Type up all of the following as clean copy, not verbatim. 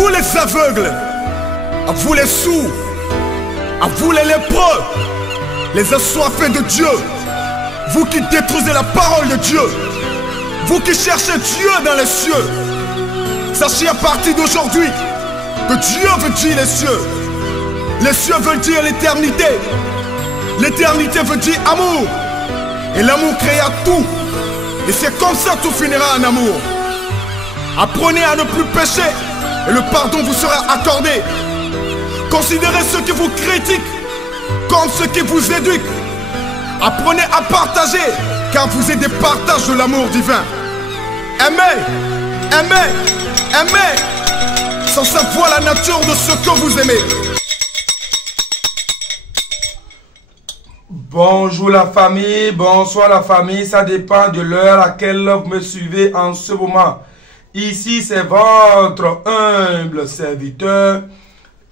vous les aveugles, à vous les sourds, à vous les lépreux, les assoiffés de Dieu, vous qui détruisez la parole de Dieu, vous qui cherchez Dieu dans les cieux, sachez à partir d'aujourd'hui que Dieu veut dire les cieux. Les cieux veulent dire l'éternité. L'éternité veut dire amour. Et l'amour créa tout. Et c'est comme ça que tout finira en amour. Apprenez à ne plus pécher et le pardon vous sera accordé. Considérez ceux qui vous critiquent comme ceux qui vous éduquent. Apprenez à partager car vous êtes des partages de l'amour divin. Aimez, aimez, aimez, sans savoir la nature de ce que vous aimez. Bonjour la famille, bonsoir la famille, ça dépend de l'heure à laquelle vous me suivez en ce moment. Ici c'est votre humble serviteur,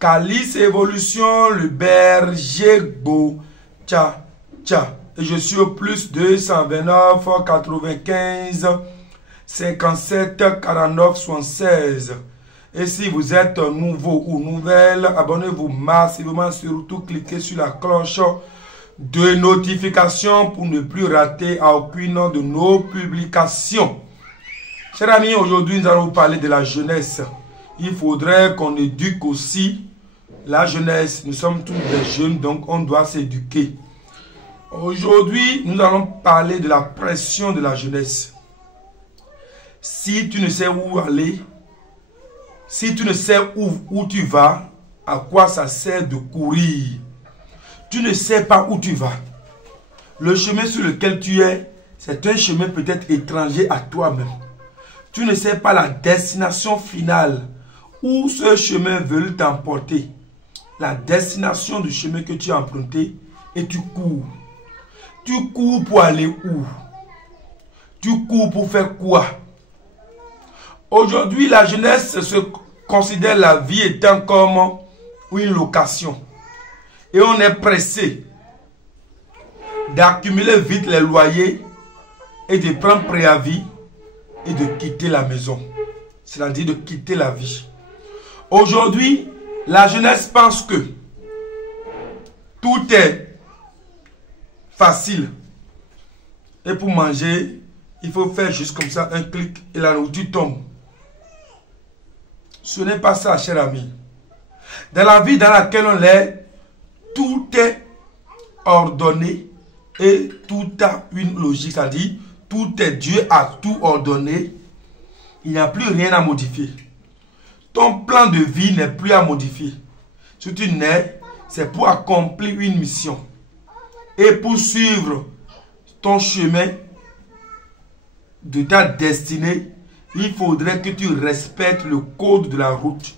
Calice Evolution, le berger beau. Tcha, tcha. Et je suis au plus 229 95 57 49 76. Et si vous êtes nouveau ou nouvelle, abonnez-vous massivement, surtout cliquez sur la cloche de notification pour ne plus rater aucune de nos publications. Chers amis, aujourd'hui nous allons vous parler de la jeunesse. Il faudrait qu'on éduque aussi la jeunesse. Nous sommes tous des jeunes, donc on doit s'éduquer. Aujourd'hui, nous allons parler de la pression de la jeunesse. Si tu ne sais où aller, si tu ne sais où tu vas, à quoi ça sert de courir? Tu ne sais pas où tu vas. Le chemin sur lequel tu es, c'est un chemin peut-être étranger à toi-même. Tu ne sais pas la destination finale où ce chemin veut t'emporter. La destination du chemin que tu as emprunté et tu cours. Tu cours pour aller où? Tu cours pour faire quoi? Aujourd'hui, la jeunesse se considère la vie étant comme une location. Et on est pressé d'accumuler vite les loyers et de prendre préavis et de quitter la maison. C'est-à-dire de quitter la vie. Aujourd'hui, la jeunesse pense que tout est facile. Et pour manger, il faut faire juste comme ça, un clic et la nourriture tombe. Ce n'est pas ça, cher ami. Dans la vie dans laquelle on est, tout est ordonné et tout a une logique. C'est-à-dire, tout est Dieu a tout ordonné. Il n'y a plus rien à modifier. Ton plan de vie n'est plus à modifier. Si tu nais, c'est pour accomplir une mission. Et pour suivre ton chemin de ta destinée, il faudrait que tu respectes le code de la route.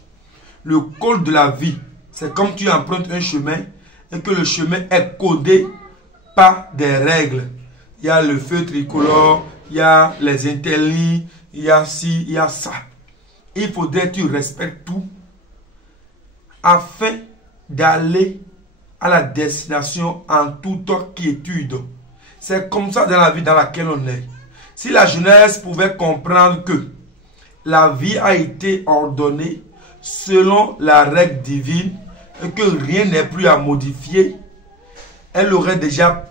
Le code de la vie. C'est comme tu empruntes un chemin et que le chemin est codé par des règles. Il y a le feu tricolore, il y a les interlignes, il y a ci, il y a ça. Il faudrait que tu respectes tout afin d'aller à la destination en toute quiétude. C'est comme ça dans la vie dans laquelle on est. Si la jeunesse pouvait comprendre que la vie a été ordonnée selon la règle divine et que rien n'est plus à modifier, elle aurait déjà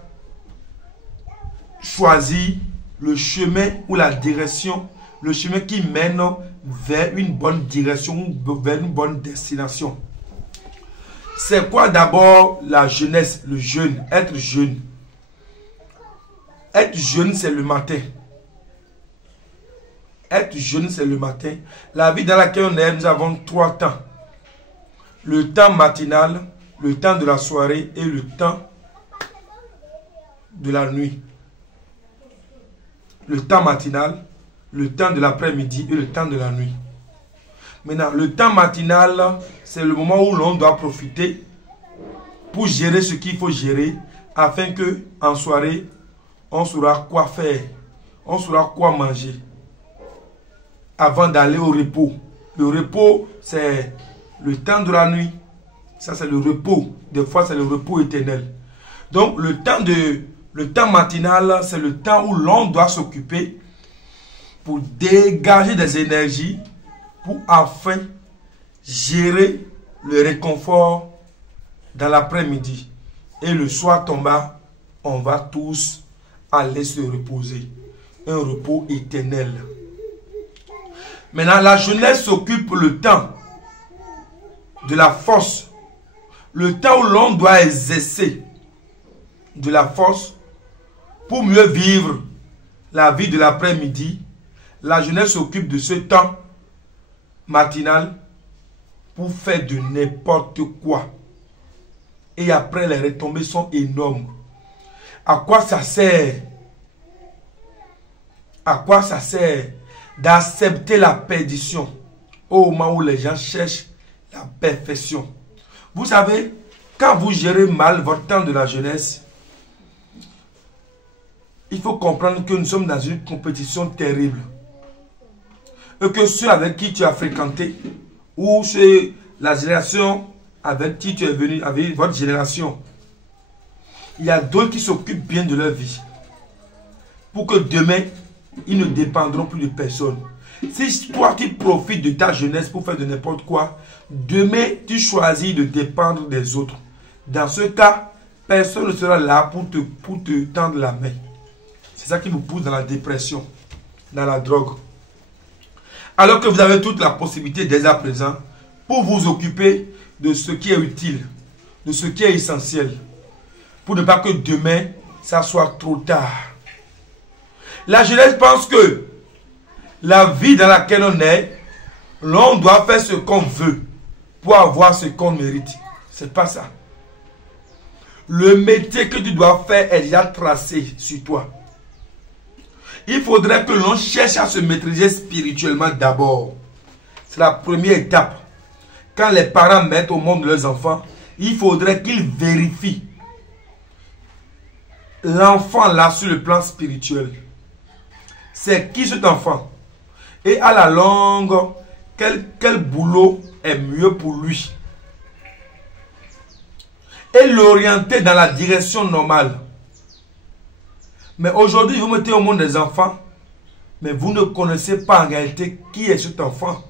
choisi le chemin ou la direction, le chemin qui mène vers une bonne direction ou vers une bonne destination. C'est quoi d'abord la jeunesse, le jeune, être jeune? Être jeune, c'est le matin. Être jeune, c'est le matin. La vie dans laquelle on est, nous avons 3 temps. Le temps matinal, le temps de la soirée et le temps de la nuit. Le temps matinal, le temps de l'après-midi et le temps de la nuit. Maintenant, le temps matinal, c'est le moment où l'on doit profiter pour gérer ce qu'il faut gérer afin que en soirée, on saura quoi faire, on saura quoi manger avant d'aller au repos. Le repos, c'est le temps de la nuit. Ça, c'est le repos. Des fois, c'est le repos éternel. Donc, le temps matinal, c'est le temps où l'on doit s'occuper pour dégager des énergies pour afin gérer le réconfort dans l'après-midi. Et le soir tomba, on va tous aller se reposer. Un repos éternel. Maintenant, la jeunesse s'occupe le temps de la force. Le temps où l'on doit exercer de la force pour mieux vivre la vie de l'après-midi. La jeunesse s'occupe de ce temps matinal pour faire de n'importe quoi. Et après, les retombées sont énormes. À quoi ça sert? À quoi ça sert d'accepter la perdition au moment où les gens cherchent la perfection? Vous savez, quand vous gérez mal votre temps de la jeunesse, il faut comprendre que nous sommes dans une compétition terrible. Et que ceux avec qui tu as fréquenté, ou ceux, la génération avec qui tu es venu, avec votre génération, il y a d'autres qui s'occupent bien de leur vie. Pour que demain, ils ne dépendront plus de personne. Si toi, tu profites de ta jeunesse pour faire de n'importe quoi, demain, tu choisis de dépendre des autres. Dans ce cas, personne ne sera là pour te tendre la main. C'est ça qui vous pousse dans la dépression, dans la drogue. Alors que vous avez toute la possibilité dès à présent pour vous occuper de ce qui est utile, de ce qui est essentiel. Pour ne pas que demain, ça soit trop tard. La jeunesse pense que la vie dans laquelle on est, l'on doit faire ce qu'on veut pour avoir ce qu'on mérite. C'est pas ça. Le métier que tu dois faire est déjà tracé sur toi. Il faudrait que l'on cherche à se maîtriser spirituellement d'abord. C'est la première étape. Quand les parents mettent au monde leurs enfants, il faudrait qu'ils vérifient l'enfant là sur le plan spirituel. C'est qui cet enfant? Et à la longue, quel boulot est mieux pour lui? Et l'orienter dans la direction normale. Mais aujourd'hui, vous mettez au monde des enfants, mais vous ne connaissez pas en réalité qui est cet enfant.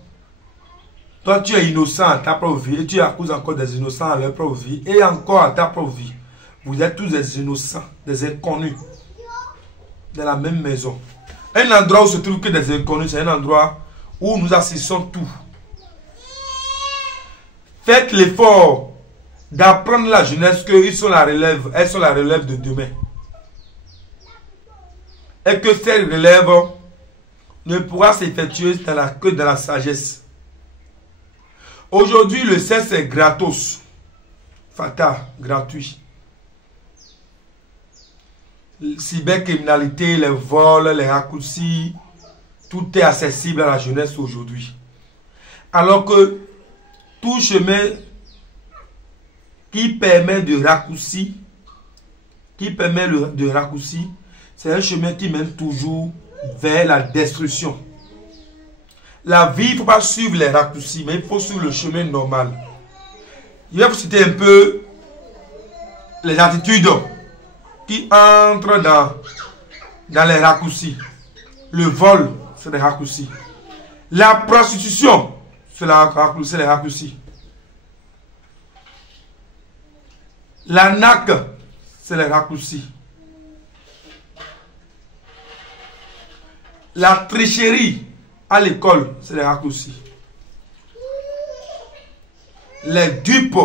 Toi, tu es innocent à ta propre vie et tu accuses encore des innocents à leur propre vie et encore à ta propre vie. Vous êtes tous des innocents, des inconnus dans la même maison. Un endroit où se trouvent que des inconnus, c'est un endroit où nous assistons tout. Faites l'effort d'apprendre la jeunesse qu'ils sont la relève, elles sont la relève de demain. Et que cette relève ne pourra s'effectuer que dans la sagesse. Aujourd'hui, le sexe est gratos. Fata, gratuit. Cybercriminalité, les vols, les raccourcis, tout est accessible à la jeunesse aujourd'hui. Alors que tout chemin qui permet de raccourci, c'est un chemin qui mène toujours vers la destruction. La vie, il ne faut pas suivre les raccourcis, mais il faut suivre le chemin normal. Je vais vous citer un peu les attitudes qui entrent dans les raccourcis. Le vol, c'est des raccourcis. La prostitution, c'est les raccourcis. La NAC, c'est les raccourcis. La tricherie à l'école, c'est les raccourcis. Les dupes,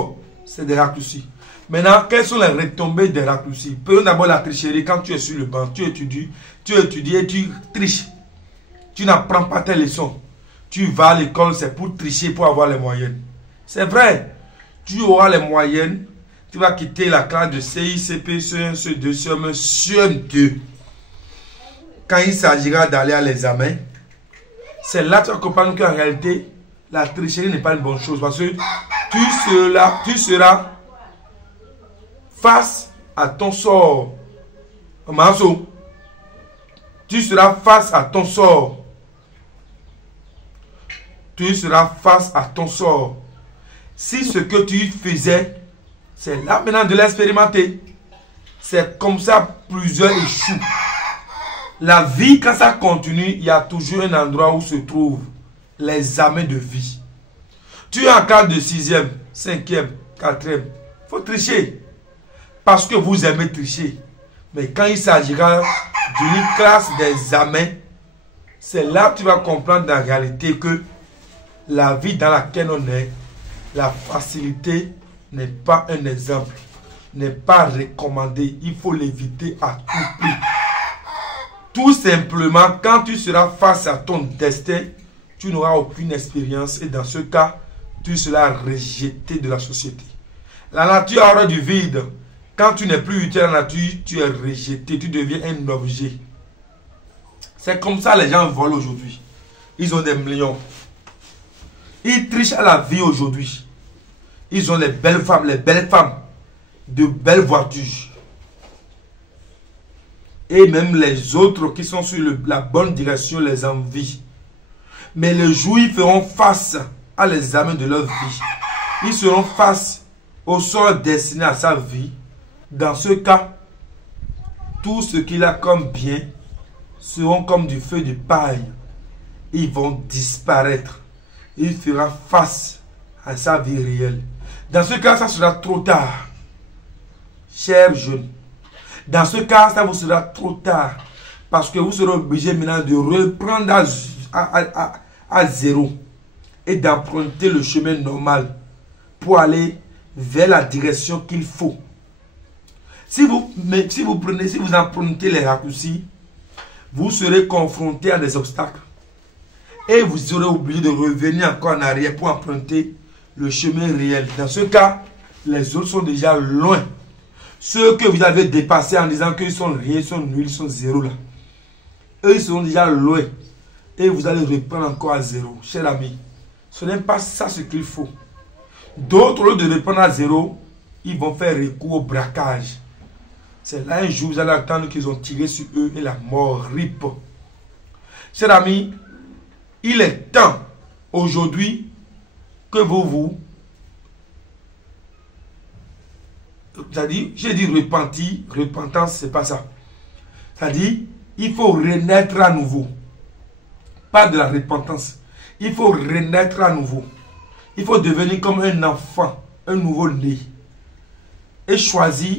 c'est des raccourcis. Maintenant, quelles sont les retombées des raccourcis? Prenons d'abord la tricherie. Quand tu es sur le banc, tu étudies et tu triches. Tu n'apprends pas tes leçons. Tu vas à l'école, c'est pour tricher, pour avoir les moyennes. C'est vrai. Tu auras les moyennes. Tu vas quitter la classe de CI, CP, CE1, CE2, CM1, CM2. Quand il s'agira d'aller à l'examen, c'est là que tu vas comprendre qu'en réalité, la tricherie n'est pas une bonne chose. Parce que tu seras face à ton sort. Maso, tu seras face à ton sort. Tu seras face à ton sort. Si ce que tu faisais, c'est là maintenant de l'expérimenter. C'est comme ça plusieurs échouent. La vie, quand ça continue, il y a toujours un endroit où se trouvent les examens de vie. Tu es en classe de 6e, 5e, 4e. Il faut tricher. Parce que vous aimez tricher. Mais quand il s'agira d'une classe d'examen, c'est là que tu vas comprendre en réalité que la vie dans laquelle on est, la facilité n'est pas un exemple, n'est pas recommandé. Il faut l'éviter à tout prix. Tout simplement, quand tu seras face à ton destin, tu n'auras aucune expérience et dans ce cas, tu seras rejeté de la société. La nature aura du vide. Quand tu n'es plus utile à la nature, tu es rejeté, tu deviens un objet. C'est comme ça les gens volent aujourd'hui. Ils ont des millions. Ils trichent à la vie aujourd'hui. Ils ont les belles femmes, de belles voitures. Et même les autres qui sont sur la bonne direction les envient. Mais le jour où ils feront face à l'examen de leur vie, ils seront face au sort destiné à sa vie. Dans ce cas, tout ce qu'il a comme bien seront comme du feu de paille. Ils vont disparaître. Il fera face à sa vie réelle. Dans ce cas, ça sera trop tard. Chers jeunes, dans ce cas, ça vous sera trop tard. Parce que vous serez obligé maintenant de reprendre à zéro et d'emprunter le chemin normal pour aller vers la direction qu'il faut. Si vous empruntez les raccourcis, vous serez confronté à des obstacles. Et vous serez obligé de revenir encore en arrière pour emprunter le chemin réel. Dans ce cas, les autres sont déjà loin. Ceux que vous avez dépassés en disant qu'ils sont rien, ils sont nuls, ils sont zéro là. Eux, ils seront déjà loin. Et vous allez reprendre encore à zéro. Cher ami, ce n'est pas ça ce qu'il faut. D'autres, au lieu de reprendre à zéro, ils vont faire recours au braquage. C'est là un jour, vous allez attendre qu'ils ont tiré sur eux et la mort ripe. Cher ami, il est temps aujourd'hui que c'est-à-dire, j'ai dit repentir, repentance, c'est pas ça. C'est-à-dire, il faut renaître à nouveau. Pas de la repentance. Il faut renaître à nouveau. Il faut devenir comme un enfant, un nouveau-né. Et choisir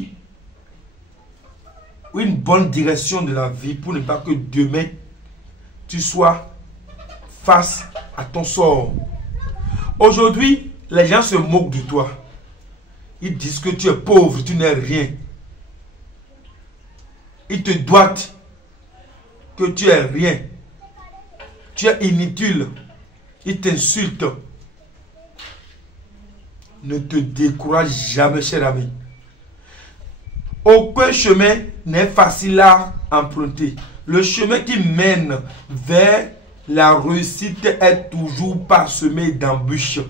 une bonne direction de la vie pour ne pas que demain, tu sois face à ton sort. Aujourd'hui, les gens se moquent de toi. Ils disent que tu es pauvre, tu n'es rien. Ils te doivent que tu es rien. Tu es inutile. Ils t'insultent. Ne te décourage jamais, cher ami. Aucun chemin n'est facile à emprunter. Le chemin qui mène vers la réussite est toujours parsemé d'embûches.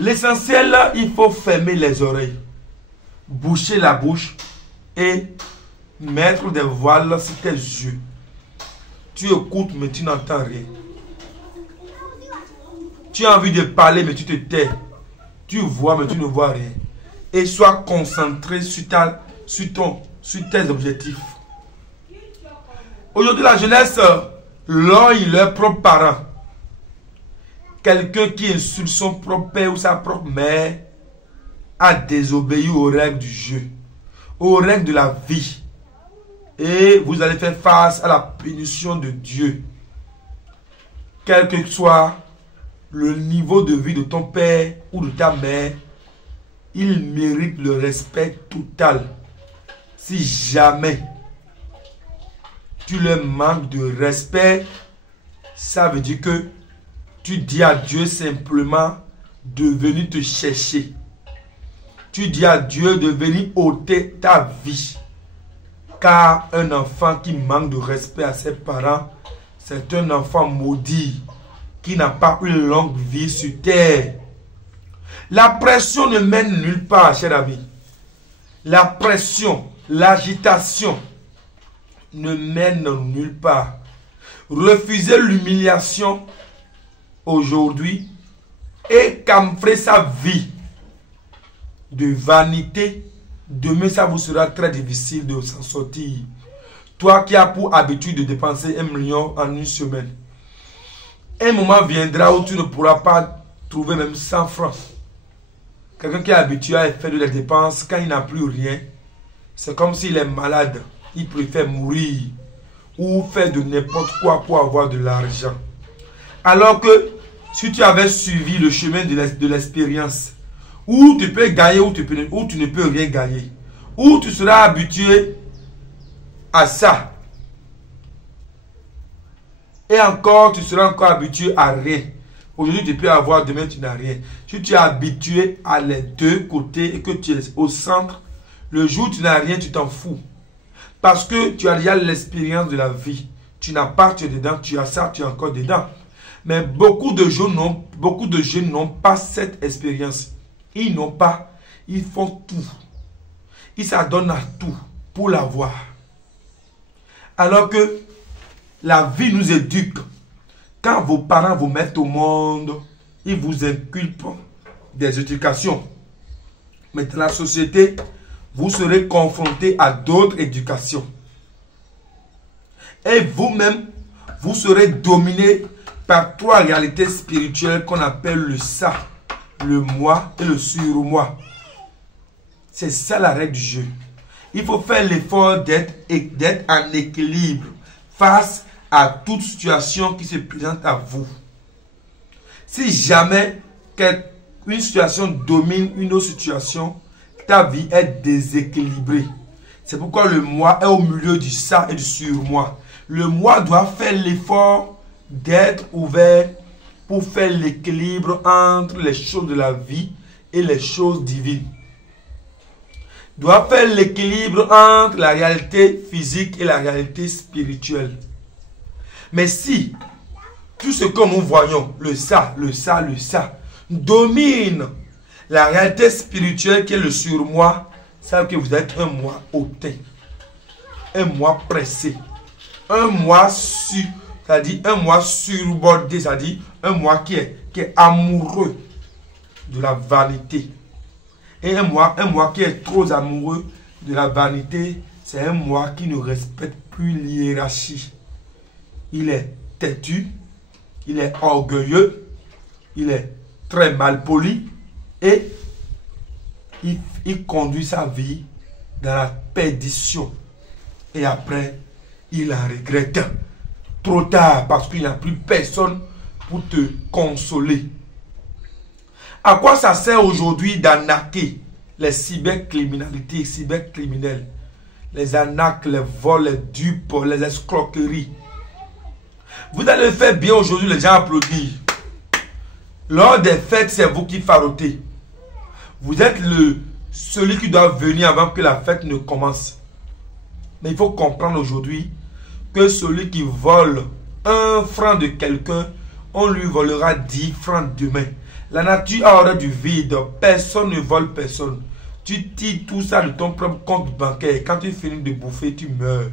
L'essentiel, il faut fermer les oreilles, boucher la bouche et mettre des voiles sur tes yeux. Tu écoutes mais tu n'entends rien. Tu as envie de parler mais tu te tais. Tu vois mais tu ne vois rien. Et sois concentré sur tes objectifs. Aujourd'hui la jeunesse, logne leurs propres parents. Quelqu'un qui insulte son propre père ou sa propre mère a désobéi aux règles du jeu, aux règles de la vie. Et vous allez faire face à la punition de Dieu. Quel que soit le niveau de vie de ton père ou de ta mère, il mérite le respect total. Si jamais tu leur manques de respect, ça veut dire que tu dis à Dieu simplement de venir te chercher. Tu dis à Dieu de venir ôter ta vie. Car un enfant qui manque de respect à ses parents, c'est un enfant maudit qui n'a pas une longue vie sur terre. La pression ne mène nulle part, cher ami. La pression, l'agitation ne mène nulle part. Refuser l'humiliation aujourd'hui et camfrer sa vie de vanité, demain ça vous sera très difficile de s'en sortir. Toi qui as pour habitude de dépenser 1 million en une semaine, un moment viendra où tu ne pourras pas trouver même 100 francs. Quelqu'un qui est habitué à faire de la dépense, quand il n'a plus rien, c'est comme s'il est malade. Il préfère mourir ou faire de n'importe quoi pour avoir de l'argent. Alors que si tu avais suivi le chemin de l'expérience, où tu peux gagner ou tu ne peux rien gagner, où tu seras habitué à ça, et encore tu seras encore habitué à rien. Aujourd'hui tu peux avoir, demain tu n'as rien. Si tu es habitué à les deux côtés et que tu es au centre, le jour où tu n'as rien, tu t'en fous. Parce que tu as déjà l'expérience de la vie. Tu n'as pas, tu es dedans, tu as ça, tu es encore dedans. Mais beaucoup de jeunes n'ont pas cette expérience. Ils n'ont pas, ils font tout. Ils s'adonnent à tout pour l'avoir. Alors que la vie nous éduque. Quand vos parents vous mettent au monde, ils vous inculpent des éducations. Mais dans la société, vous serez confronté à d'autres éducations. Et vous-même, vous serez dominé par trois réalités spirituelles qu'on appelle le ça, le moi et le surmoi. C'est ça la règle du jeu. Il faut faire l'effort d'être en équilibre face à toute situation qui se présente à vous. Si jamais une situation domine une autre situation, ta vie est déséquilibrée. C'est pourquoi le moi est au milieu du ça et du surmoi. Le moi doit faire l'effort d'être ouvert pour faire l'équilibre entre les choses de la vie et les choses divines. Doit faire l'équilibre entre la réalité physique et la réalité spirituelle. Mais si tout ce que nous voyons, le ça, domine la réalité spirituelle qui est le surmoi, ça veut dire que vous êtes un moi hautain, un moi pressé, un moi c'est-à-dire un moi surbordé, c'est-à-dire un moi qui est amoureux de la vanité. Et un moi qui est trop amoureux de la vanité, c'est un moi qui ne respecte plus l'hiérarchie. Il est têtu, il est orgueilleux, il est très mal poli et il conduit sa vie dans la perdition. Et après, il en regrette. Trop tard, parce qu'il n'y a plus personne pour te consoler. À quoi ça sert aujourd'hui d'arnaquer les cybercriminalités, cybercriminels, les arnaques, les vols, les dupes, les escroqueries? Vous allez le faire bien aujourd'hui, les gens applaudissent. Lors des fêtes, c'est vous qui farottez. Vous êtes celui qui doit venir avant que la fête ne commence. Mais il faut comprendre aujourd'hui que celui qui vole 1 franc de quelqu'un, on lui volera 10 francs demain. La nature a horreur du vide. Personne ne vole personne. Tu tires tout ça de ton propre compte bancaire. Quand tu finis de bouffer, tu meurs.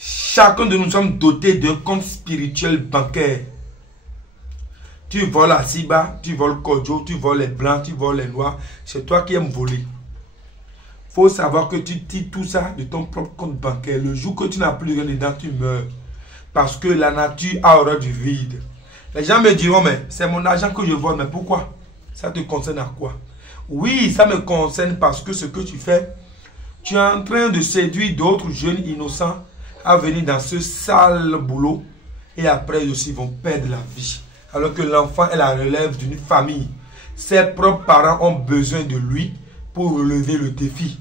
Chacun de nous sommes dotés d'un compte spirituel bancaire. Tu voles à Siba, tu voles Kodjo, tu voles les blancs, tu voles les noirs. C'est toi qui aimes voler. Il faut savoir que tu tires tout ça de ton propre compte bancaire. Le jour que tu n'as plus rien dedans, tu meurs. Parce que la nature a horreur du vide. Les gens me diront, mais c'est mon argent que je vole. Mais pourquoi? Ça te concerne à quoi? Oui, ça me concerne parce que ce que tu fais, tu es en train de séduire d'autres jeunes innocents à venir dans ce sale boulot. Et après, ils aussi vont perdre la vie. Alors que l'enfant est la relève d'une famille. Ses propres parents ont besoin de lui pour relever le défi.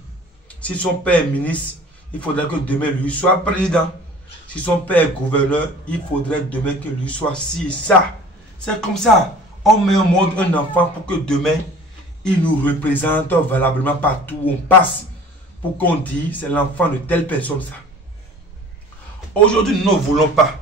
Si son père est ministre, il faudrait que demain lui soit président. Si son père est gouverneur, il faudrait demain que lui soit ci et ça. C'est comme ça. On met au monde un enfant pour que demain, il nous représente valablement partout où on passe. Pour qu'on dise, c'est l'enfant de telle personne ça. Aujourd'hui, nous ne voulons pas.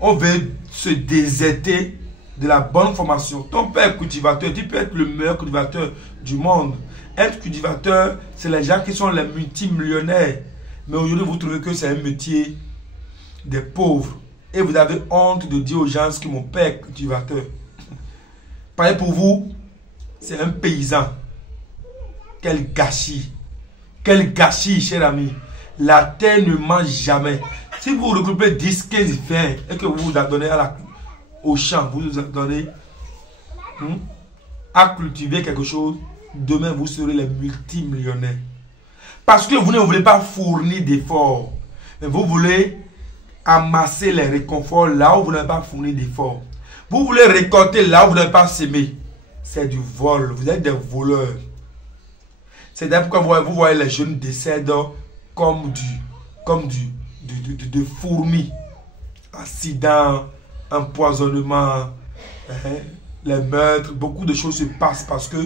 On veut se déserter de la bonne formation. Ton père est cultivateur, tu peux être le meilleur cultivateur du monde. Être cultivateur, c'est les gens qui sont les multimillionnaires. Mais aujourd'hui, vous trouvez que c'est un métier des pauvres. Et vous avez honte de dire aux gens que mon père est cultivateur. Pareil pour vous, c'est un paysan. Quel gâchis. Quel gâchis, cher ami. La terre ne mange jamais. Si vous regroupez 10, 15 fermes et que vous vous adonnez au champ, vous vous attendez à cultiver quelque chose, demain vous serez les multimillionnaires. Parce que vous ne voulez pas fournir d'efforts, mais vous voulez amasser les réconforts là où vous n'avez pas fourni d'efforts. Vous voulez récolter là où vous n'avez pas semé. C'est du vol, vous êtes des voleurs. C'est d'ailleurs pourquoi vous voyez les jeunes décèdent comme de fourmis. Accident, empoisonnement, les meurtres, beaucoup de choses se passent parce que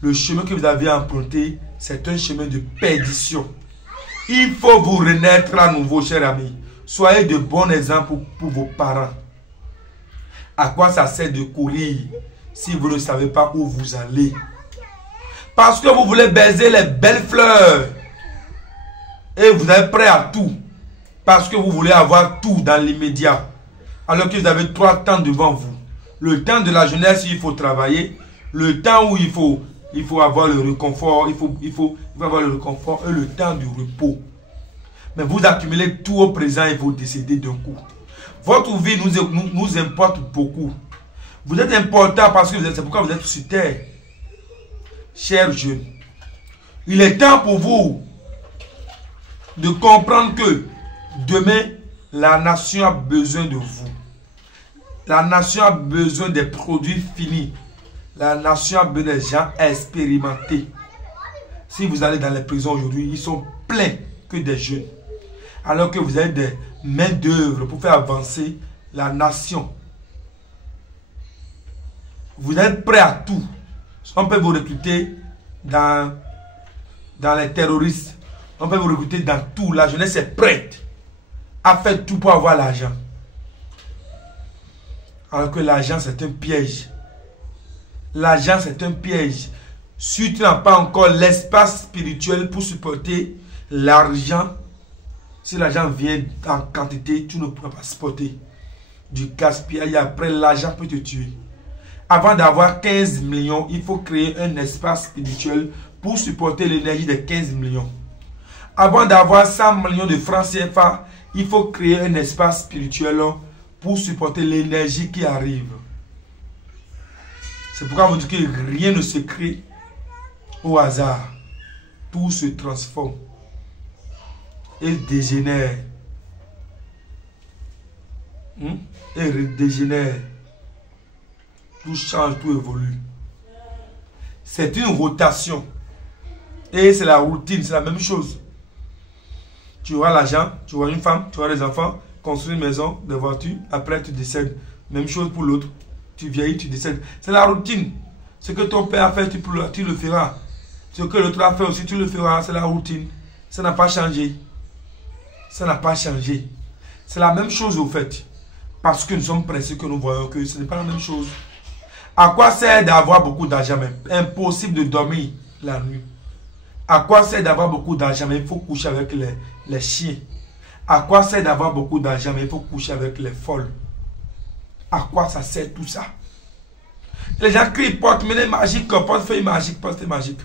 le chemin que vous avez emprunté, c'est un chemin de perdition. Il faut vous renaître à nouveau, chers amis. Soyez de bons exemples pour vos parents. À quoi ça sert de courir si vous ne savez pas où vous allez? Parce que vous voulez baiser les belles fleurs. Et vous êtes prêt à tout. Parce que vous voulez avoir tout dans l'immédiat. Alors que vous avez 3 temps devant vous. Le temps de la jeunesse, il faut travailler. Le temps où il faut avoir le réconfort. Il faut avoir le réconfort et le temps du repos. Mais vous accumulez tout au présent et vous décédez d'un coup. Votre vie nous importe beaucoup. Vous êtes important parce que c'est pourquoi vous êtes sur terre. Chers jeunes, il est temps pour vous de comprendre que demain, la nation a besoin de vous. La nation a besoin des produits finis. La nation a besoin des gens expérimentés. Si vous allez dans les prisons aujourd'hui, ils sont pleins que des jeunes. Alors que vous avez des mains d'œuvre pour faire avancer la nation. Vous êtes prêts à tout. On peut vous recruter dans les terroristes. On peut vous recruter dans tout. La jeunesse est prête à faire tout pour avoir l'argent. Alors que l'argent, c'est un piège. L'argent, c'est un piège. Si tu n'as pas encore l'espace spirituel pour supporter l'argent, si l'argent vient en quantité, tu ne pourras pas supporter. Du gaspillage, après l'argent peut te tuer. Avant d'avoir 15 millions, il faut créer un espace spirituel pour supporter l'énergie de 15 millions. Avant d'avoir 100 millions de francs CFA, il faut créer un espace spirituel pour supporter l'énergie qui arrive. C'est pourquoi vous dites que rien ne se crée au hasard. Tout se transforme et dégénère. Et redégénère. Tout change, tout évolue. C'est une rotation. Et c'est la routine, c'est la même chose. Tu auras l'argent, tu auras une femme, tu auras des enfants, construire une maison, des voitures, après tu décèdes. Même chose pour l'autre. Tu vieillis, tu décèdes. C'est la routine. Ce que ton père a fait, tu le feras. Ce que l'autre a fait aussi, tu le feras. C'est la routine. Ça n'a pas changé. Ça n'a pas changé. C'est la même chose au fait. Parce que nous sommes pressés que nous voyons que ce n'est pas la même chose. À quoi sert d'avoir beaucoup d'argent même? Impossible de dormir la nuit. À quoi sert d'avoir beaucoup d'argent mais il faut coucher avec les chiens? À quoi sert d'avoir beaucoup d'argent mais il faut coucher avec les folles? À quoi ça sert tout ça? Les gens crient porte-monnaie magique, portefeuille magique, portefeuille magique.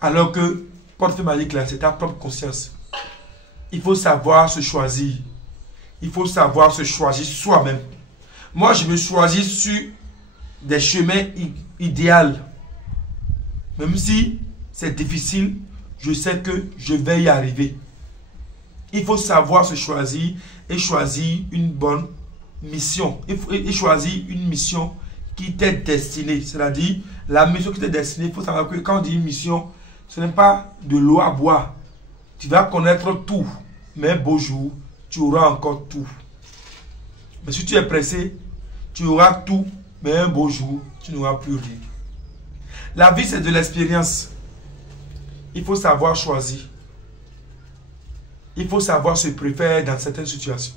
Alors que portefeuille magique là, c'est ta propre conscience. Il faut savoir se choisir. Il faut savoir se choisir soi-même. Moi, je me choisis sur des chemins idéaux. Même si c'est difficile, je sais que je vais y arriver. Il faut savoir se choisir et choisir une bonne mission. Il choisir une mission qui t'est destinée. C'est-à-dire, la mission qui t'est destinée, il faut savoir que quand on dit une mission, ce n'est pas de l'eau à boire. Tu vas connaître tout. Mais un beau jour, tu auras encore tout. Mais si tu es pressé, tu auras tout. Mais un beau jour, tu n'auras plus rien. La vie, c'est de l'expérience. Il faut savoir choisir. Il faut savoir se préférer dans certaines situations.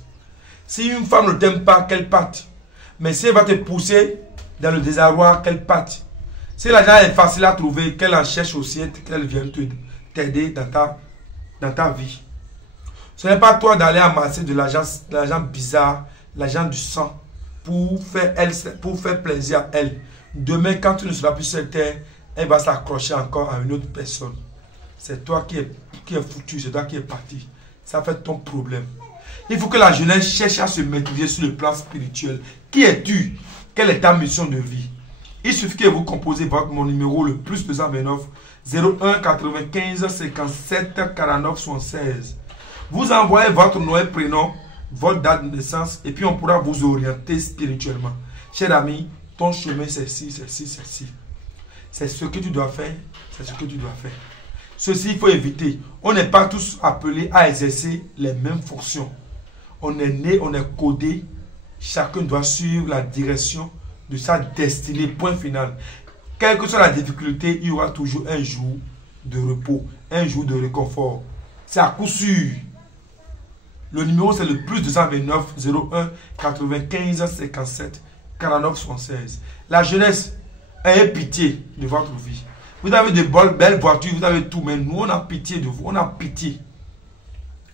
Si une femme ne t'aime pas, qu'elle parte. Mais si elle va te pousser dans le désarroi, qu'elle parte. Si l'argent est facile à trouver, qu'elle en cherche aussi, qu'elle vienne t'aider dans ta vie. Ce n'est pas toi d'aller amasser de l'argent bizarre, l'argent du sang, pour faire plaisir à elle. Demain, quand tu ne seras plus sur terre, elle va s'accrocher encore à une autre personne. C'est toi qui es foutu, c'est toi qui es parti. Ça fait ton problème. Il faut que la jeunesse cherche à se maîtriser sur le plan spirituel. Qui es-tu? Quelle est ta mission de vie? Il suffit que vous composez mon numéro le plus 229 01 95 57 49 76. Vous envoyez votre nom et prénom, votre date de naissance et puis on pourra vous orienter spirituellement. Cher ami, ton chemin c'est ci, c'est ci, c'est ci. C'est ce que tu dois faire, c'est ce que tu dois faire. Ceci, il faut éviter. On n'est pas tous appelés à exercer les mêmes fonctions. On est né, on est codé. Chacun doit suivre la direction de sa destinée. Point final. Quelle que soit la difficulté, il y aura toujours un jour de repos, un jour de réconfort. C'est à coup sûr. Le numéro, c'est le plus 229 01 95 57 49 76. La jeunesse, ayez pitié de votre vie. Vous avez de belles voitures, vous avez tout, mais nous, on a pitié de vous. On a pitié.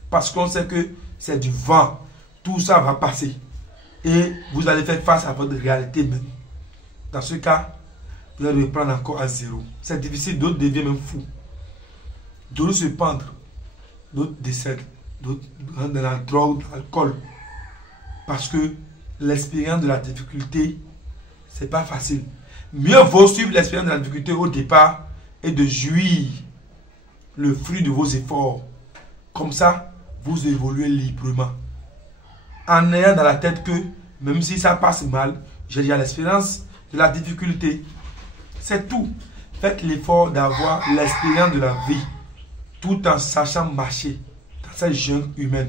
Parce qu'on sait que c'est du vent. Tout ça va passer. Et vous allez faire face à votre réalité même. Dans ce cas, vous allez reprendre encore à zéro. C'est difficile, d'autres deviennent même fous. D'autres se pendre. D'autres décèdent. D'autres rentrent dans la drogue, dans l'alcool. Parce que l'expérience de la difficulté, c'est pas facile. Mieux vaut suivre l'expérience de la difficulté au départ et de jouir le fruit de vos efforts. Comme ça, vous évoluez librement. En ayant dans la tête que, même si ça passe mal, j'ai déjà l'expérience de la difficulté. C'est tout. Faites l'effort d'avoir l'expérience de la vie, tout en sachant marcher dans cette jungle humaine.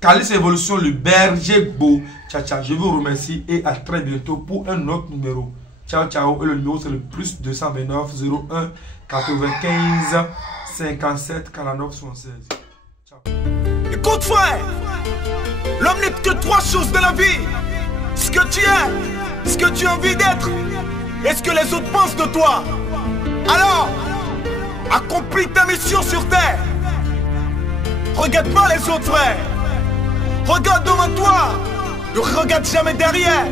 Calice Évolution, le berger beau. Ciao, ciao. Je vous remercie et à très bientôt pour un autre numéro. Ciao, ciao. Et le numéro, c'est le plus 229 01 95 57 49 76. Ciao. Écoute, frère, l'homme n'est que trois choses de la vie: ce que tu es, ce que tu as envie d'être et ce que les autres pensent de toi. Alors, accomplis ta mission sur terre. Regarde pas les autres, frère. Regarde devant toi. Ne regarde jamais derrière.